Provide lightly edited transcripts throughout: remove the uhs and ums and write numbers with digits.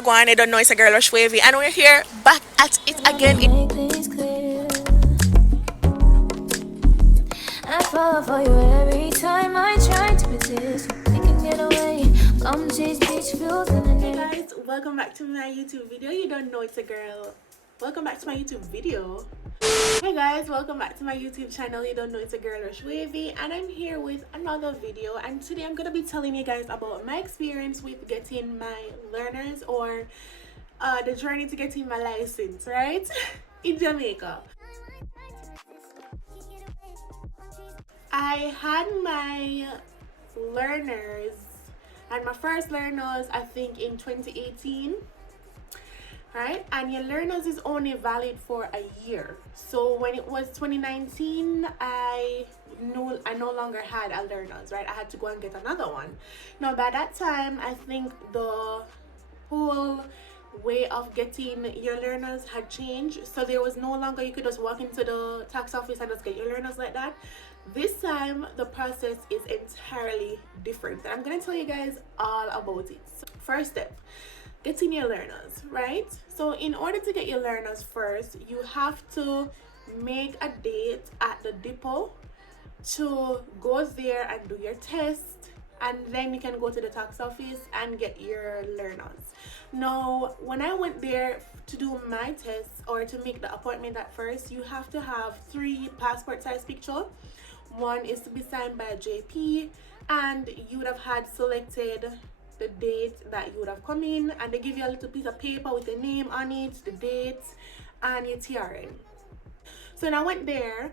Gwan, I don't know, it's a girl Rush Wavy, and we're here back at it again. I fall for you every time I try to resist. You can get away. Come chase beach views in the Hey night. guys, welcome back to my YouTube video. You don't know it's a girl. Welcome back to my YouTube video. Hey guys, welcome back to my YouTube channel. You don't know it's a girl Rush Wavy, and I'm here with another video. And today I'm gonna be telling you guys about my experience with getting my learners, or the journey to getting my license, right? In Jamaica. I had my learners and my first learners I think in 2018, right? And your learners is only valid for a year. So when it was 2019, I no longer had a learners, right? I had to go and get another one. Now by that time, I think the whole way of getting your learners had changed, so there was no longer you could just walk into the tax office and just get your learners like that. This time the process is entirely different, and I'm going to tell you guys all about it. So, first step, getting your learners, right? So in order to get your learners, first you have to make a date at the depot to go there and do your test, and then you can go to the tax office and get your learners. Now when I went there to do my test, or to make the appointment at first, you have to have 3 passport size pictures. One is to be signed by a JP, and you would have had selected the date that you would have come in, and they give you a little piece of paper with the name on it, the date, and your TRN. So when I went there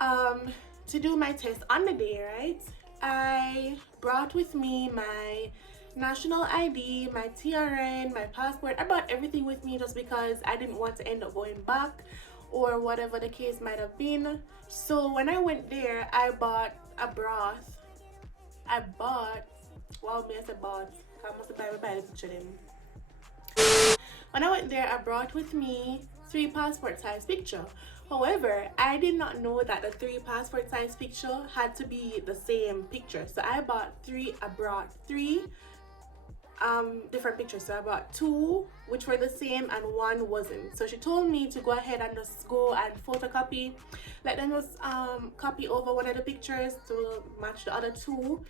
to do my test on the day, right, I brought with me my national ID, my TRN, my passport. I brought everything with me just because I didn't want to end up going back, or whatever the case might have been. So when I went there, I bought a broth. Well, me I said bought, I must buy the picture them. When I went there, I brought with me 3 passport size picture. However, I did not know that the 3 passport size picture had to be the same picture. So I brought 3 different pictures. So I bought 2 which were the same and 1 wasn't. So she told me to go ahead and just go and photocopy, let them just copy over one of the pictures to match the other 2.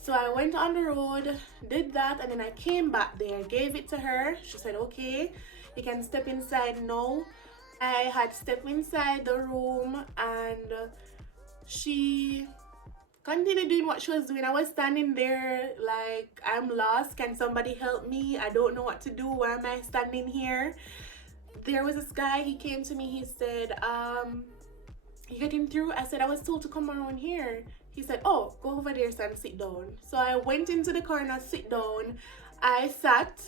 So I went on the road, did that, and then I came back there, gave it to her. She said, okay, you can step inside now. I had stepped inside the room, and she continued doing what she was doing. I was standing there like, I'm lost. Can somebody help me? I don't know what to do. Why am I standing here? There was this guy, he came to me, he said, you getting through? I said, I was told to come around here. He said, oh, go over there and sit down. So I went into the corner, sit down. I sat.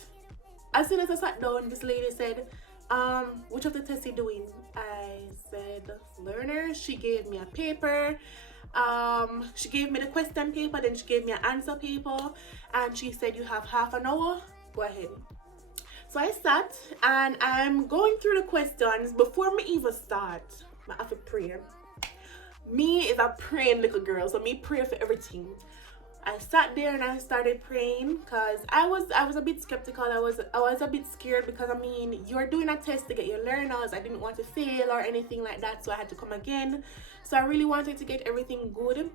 As soon as I sat down, this lady said, which of the tests you doing? I said, learner. She gave me a paper. She gave me the question paper, then she gave me an answer paper, and she said, you have half an hour, go ahead. So I sat, and I'm going through the questions. Before me even start, I have to pray. Me is a praying little girl, so me pray for everything. I sat there and I started praying, because I was a bit skeptical. I was a bit scared, because I mean, you're doing a test to get your learners. I didn't want to fail or anything like that, so I had to come again. So I really wanted to get everything good.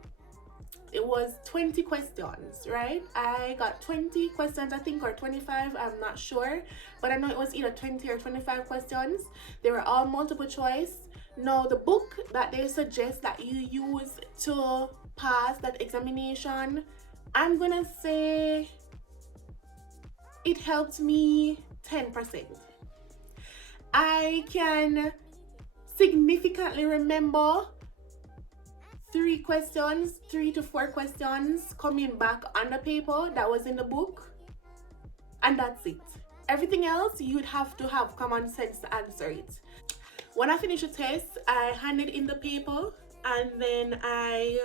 It was 20 questions, right? I got 20 questions, I think, or 25, I'm not sure, but I know it was either 20 or 25 questions. They were all multiple choice. Now the book that they suggest that you use to pass that examination, I'm gonna say it helped me 10%. I can significantly remember 3 to 4 questions coming back on the paper that was in the book, and that's it. Everything else you'd have to have common sense to answer it. When I finished the test, I handed in the paper, and then I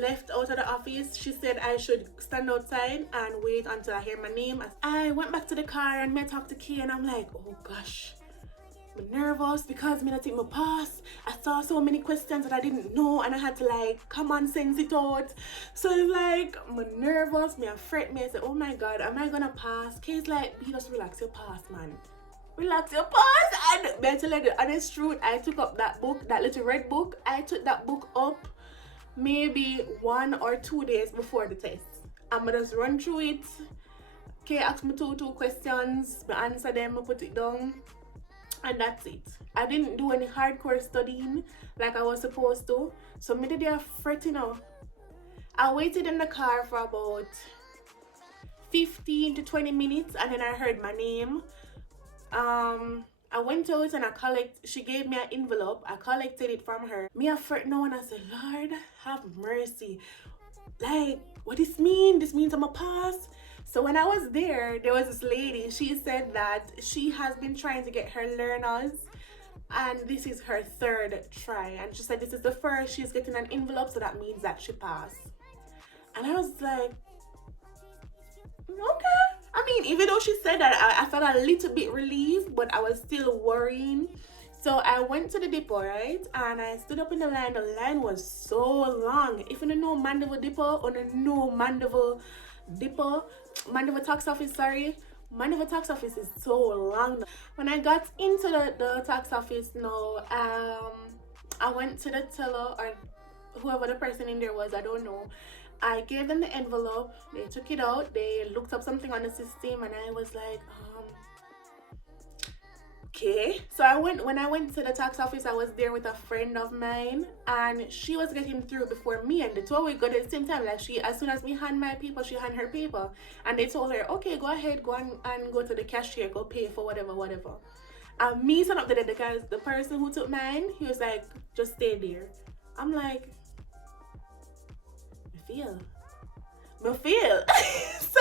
left out of the office. She said I should stand outside and wait until I hear my name. I went back to the car and met up to Kay, and I'm like, oh gosh, I'm nervous because I think my pass. I saw so many questions that I didn't know and I had to like common sense it out. So it's like I'm nervous, me afraid me. I said, oh my god, am I gonna pass? Case like be just relax your pass, man. Relax your pass. And better let the honest truth, I took up that book, that little red book. I took that book up maybe 1 or 2 days before the test. I'm gonna just run through it. Okay, ask me two questions, I answer them, I put it down, and that's it. I didn't do any hardcore studying like I was supposed to, so me did there fretting out. I waited in the car for about 15 to 20 minutes and then I heard my name. I went out and she gave me an envelope. I collected it from her. Me a fret now and I said, Lord, have mercy. Like, what this mean? This means I'm a pass? So when I was there was this lady. She said that she has been trying to get her learners and this is her 3rd try. And she said this is the first she's getting an envelope, so that means that she passed. And I was like, okay. I mean, even though she said that, I felt a little bit relieved, but I was still worrying. So I went to the depot, right? And I stood up in the line. The line was so long. If you don't know Mandeville Depot, or don't know Mandeville tax office, sorry. Mandeville tax office is so long. When I got into the tax office now, I went to the teller or whoever the person in there was, I don't know. I gave them the envelope, they took it out, they looked up something on the system, and I was like, okay. So when I went to the tax office, I was there with a friend of mine, and she was getting through before me, and the two we got at the same time. Like as soon as me hand my paper, she hand her paper, and they told her, okay, go ahead, go and go to the cashier, go pay for whatever. And me stand up there because the person who took mine, he was like, just stay there. I'm like, I feel. So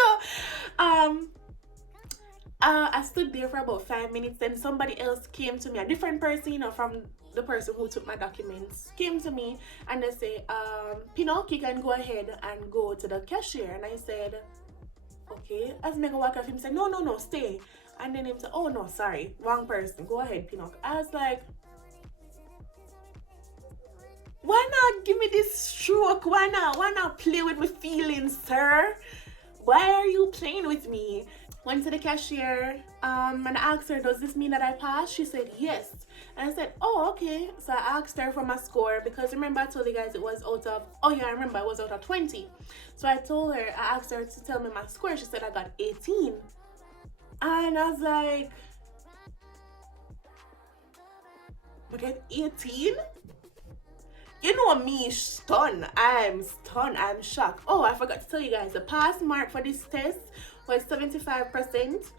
I stood there for about 5 minutes, then somebody else came to me, a different person, from the person who took my documents, came to me and they say, Pinocchio, you can go ahead and go to the cashier. And I said, okay. As I walk off, him said, no, stay. And then him said, oh no, sorry, wrong person, go ahead, Pinocchio. I was like, why not give me this stroke? Why not play with my feelings, sir? Why are you playing with me? Went to the cashier and I asked her, does this mean that I passed? She said yes. And I said, oh, okay. So I asked her for my score because remember I told you guys it was out of, I was out of 20. So I asked her to tell me my score. She said I got 18. And I was like, I got 18? You know me, stunned. I'm shocked. Oh, I forgot to tell you guys, the pass mark for this test was 75%.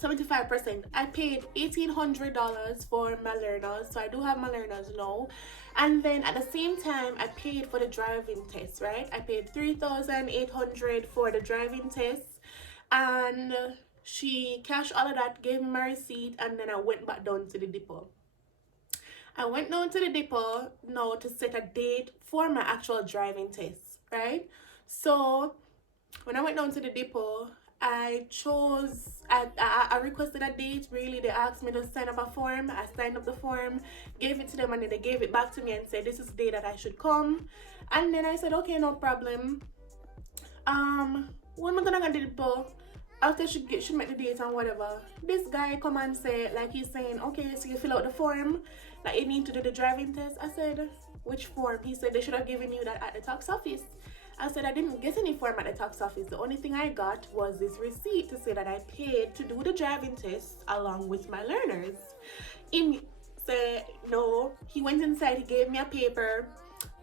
75%. I paid $1,800 for my learners, so I do have my learners now. And then at the same time, I paid for the driving test, right? I paid $3,800 for the driving test, and she cashed all of that, gave me my receipt, and then I went back down to the depot. I went down to the depot now to set a date for my actual driving test, right? So when I went down to the depot, I requested a date. Really, they asked me to sign up a form. I signed up the form, gave it to them, and then they gave it back to me and said this is the day that I should come. And then I said, okay, no problem. When am I gonna go to the depot? After she make the date and whatever, this guy come and say, like, he's saying, okay, so you fill out the form, like you need to do the driving test. I said, which form? He said they should have given you that at the tax office. I said I didn't get any form at the tax office. The only thing I got was this receipt to say that I paid to do the driving test along with my learners. He said no. He went inside, he gave me a paper.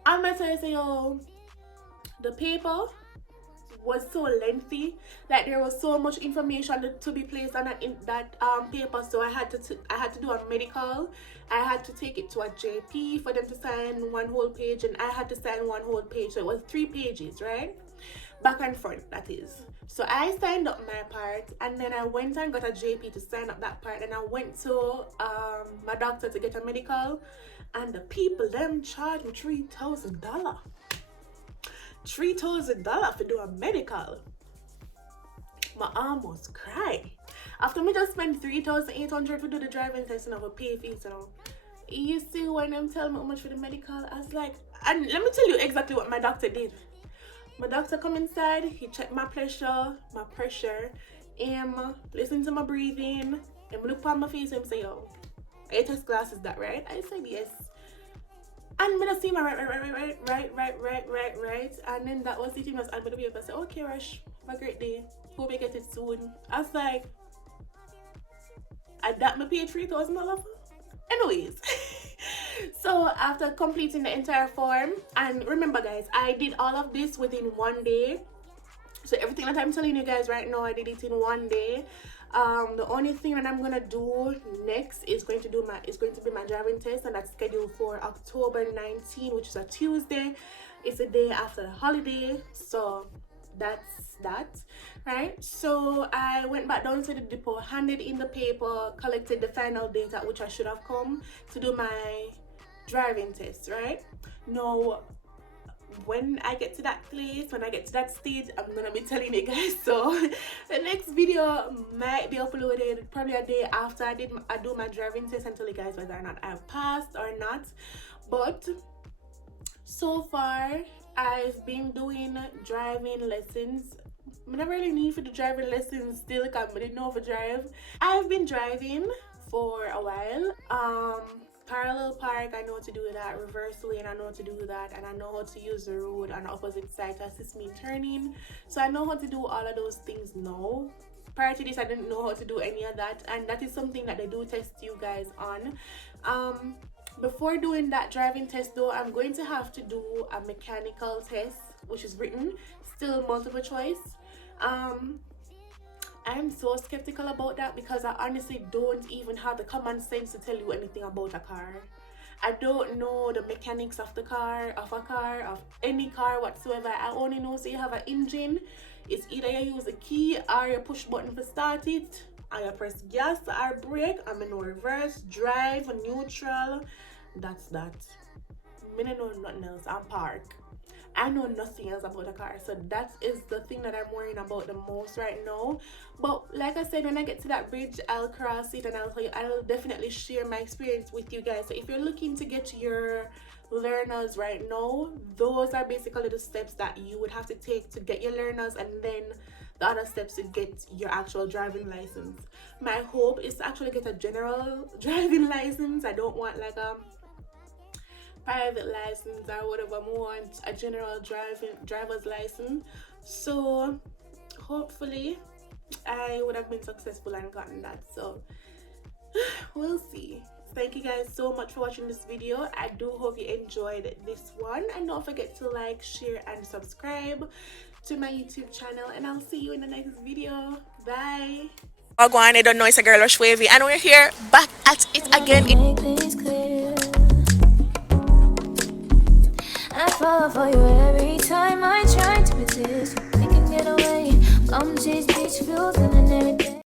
And I said, oh, the paper was so lengthy, like there was so much information to be placed on that paper. So I had to do a medical. I had to take it to a JP for them to sign one whole page, and I had to sign one whole page. So it was 3 pages, right? Back and front, that is. So I signed up my part, and then I went and got a JP to sign up that part, and I went to my doctor to get a medical, and the people them charged me $3,000. $3,000 for do a medical. I almost cry. After me just spend 3,800 to do the driving test and I will pay fees, you know. You see when them tell me how much for the medical, I was like, and let me tell you exactly what my doctor did. My doctor come inside, he checked my pressure, listen to my breathing, and look on my face and say, "Oh, I test glasses, that right?" I said yes. And I see my right, and then that was it. Was I'm gonna be able to say, "Okay, Rush, have a great day. Hope you get it soon." I was like, I that me paid $3,000. Anyways, so after completing the entire form, and remember guys, I did all of this within 1 day. So everything that I'm telling you guys right now, I did it in 1 day. The only thing that I'm gonna do next is going to be my driving test, and that's scheduled for October 19, which is a Tuesday. It's a day after the holiday, so that's that, right? So I went back down to the depot, handed in the paper, collected the final date at which I should have come to do my driving test, right? Now when I get to that place, when I get to that stage, I'm gonna be telling you guys. So the next video might be uploaded probably a day after I do my driving test, and tell you guys whether or not I've passed or not. But so far I've been doing driving lessons. I never really need for the driving lessons still because I didn't know for drive. I've been driving for a while. Parallel park, I know how to do that. Reverse lane, I know how to do that. And I know how to use the road on the opposite side to assist me turning. So I know how to do all of those things now. Prior to this, I didn't know how to do any of that. And that is something that they do test you guys on. Before doing that driving test though, I'm going to have to do a mechanical test, which is written, still multiple choice. I'm so skeptical about that because I honestly don't even have the common sense to tell you anything about a car. I don't know the mechanics of a car, of any car whatsoever. I only know so you have an engine. It's either you use a key or you push button to start it, and you press gas or brake. I'm in reverse, drive, neutral. That's that. I don't know nothing else. I'm park. I know nothing else about a car, so that is the thing that I'm worrying about the most right now. But like I said, when I get to that bridge, I'll cross it and I'll tell you, I'll definitely share my experience with you guys. So if you're looking to get your learners right now, those are basically the steps that you would have to take to get your learners, and then the other steps to get your actual driving license. My hope is to actually get a general driving license. I don't want like a private license or whatever. I want a general driver's license. So hopefully I would have been successful and gotten that. So we'll see. Thank you guys so much for watching this video. I do hope you enjoyed this one, and don't forget to like, share and subscribe to my YouTube channel, and I'll see you in the next video. Bye. Oh, gwan, I don't know, it's a girl Rush Wavy, and we're here back at it again. Make things clear. I fall for you.